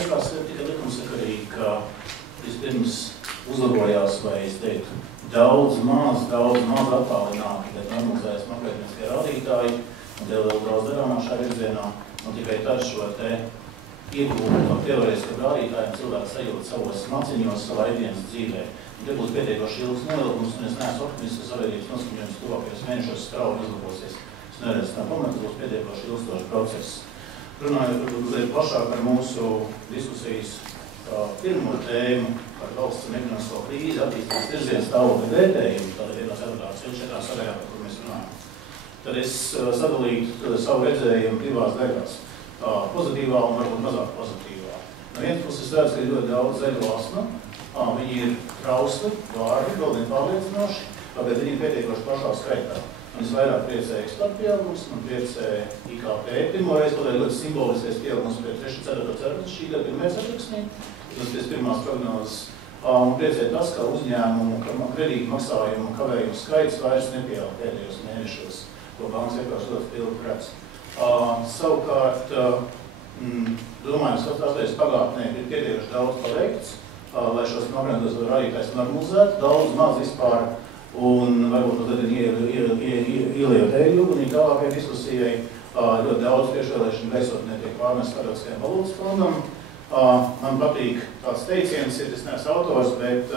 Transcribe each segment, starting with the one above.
liekas tikai likumsakarīgi, ka vispirms uzlabojās, vai es teiktu, daudz maz attālināti, bet normalizējas makroekonomiskie rādītāji, un te vēl daudz darāmā šajā virzienā, un tikai tad šo te iegūmu no teoretiskiem rādītājiem cilvēks sajūt savos maciņos, savā ikdienas dzīvē. Un te būs pietiekoši ilgs noilgums, un es neesmu optimists, ka sabiedrības noskaņojums tuvākajos mēnešos strauji uzlabosies. Es neredzu tam pamatu, būs pietiekoši ilgstošs process. Runājot varbūt plašāk par mūsu diskusijas pirmo tēmu par valsts un ekonomisko krīzi, attīstības tirdziena stāvokļa vērtējumu, tāda vienā četrā sadaļā, par kuru mēs runājam. Tad es sadalītu savu redzējumu divās daļās. Pozitīvā un varbūt mazāk pozitīvā. No vienas puses redzu, ka ir ļoti daudz zaļo asnu, viņi ir trausli, vārdi, vēl vien pārliecinoši, bet viņi ir pietiekoši plašā skaitā. Un es vairāk priecēju eksporta pieaugums, man priecēju IKP. Pirmoreiz vēl ļoti simboliskais pieaugums pie 3.4. šī gada pirmajā ceturksnī, tas pēc pirmās prognozes. Un priecēju tas, ka uzņēmumu kredītu maksājumu kavējumu skaits vairs nepieaug pēdējos mēnešos, ko bankas vienkārši ļoti pildi redz. Savukārt, domāju, ka tāpēc pagātnē ir pietiekoši daudz paveikts, lai šos makroekonomiskos rādītājus normalizētu, daudz maz vispār, un varbūt tad ieliejot ieguldījumu tālākajai diskusijai, ļoti daudz priekšvēlēšanu gaisot netiek pārmest Starptautiskajam valūtas fondam. Man patīk tāds teiciens, es neesmu autors, bet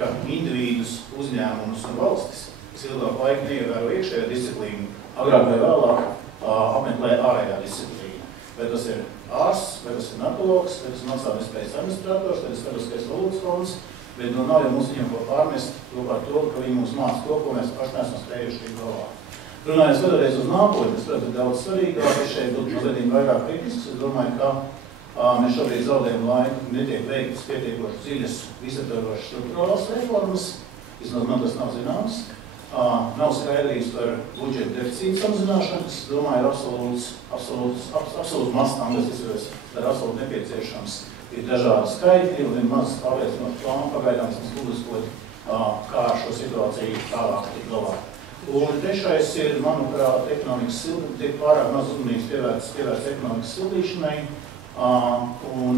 ka individus, uzņēmumus un valstis, kas ilgāk laika neievēro iekšējo disciplīnu, agrāk vai vēlāk apmeklē ārējā disciplīna. Vai tas ir ārsts, vai tas ir narkologs, vai tas ir maksājumnespējas administrators, vai tas ir Starptautiskais valūtas fonds, bet nav jau mums viņiem ko pārmest par to, ka viņi mums māca to, ko mēs paši neesam spējuši tikt galā. Runājot skatoties uz nākotni, tas ir daudz svarīgāk, es šeit būtu mazliet vairāk kritisks. Es domāju, ka mēs šobrīd zaudējam laiku, netiek veiktas pietiekoši dziļas, visaptvarošas struktūrālās reformas, vismaz man tas nav zināms. Nav skaidrības par budžeta deficīta samazināšanu, kas, domāju, ir absolūts mastām, tas ir absolūti nepieciešams. Ir dažādi skaitļi un ir maz pārliecinoši plānu pagaidām, kas publiskot, kā ar šo situāciju tālāk tiek galā. Un trešais ir, manuprāt, ekonomikas sildīšana, tiek pārāk maz uzmanības pievērsts ekonomikas sildīšanai, un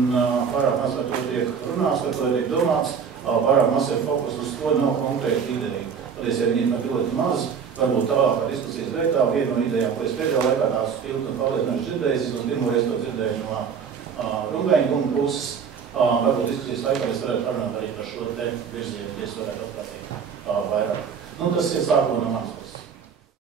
pārāk maz par to tiek runāts, par to tiek domāts, pārāk maz ir fokus uz to, nav konkrēti ideja. Paldies, ja viņi ir ļoti maz, varbūt tālākā diskusijas veitā, viena no idejām, ko es pēdējā laikā tās pildu un pārliecinoši dzirdējis, es pirmoreiz to dzirdēju no Rungaņa kunga puses, varbūt diskusijas laikā es varētu parunāt arī par šo te virzienu, ja es varētu atkārtīt vairāk. Nu, tas ir sākuma no manas puses.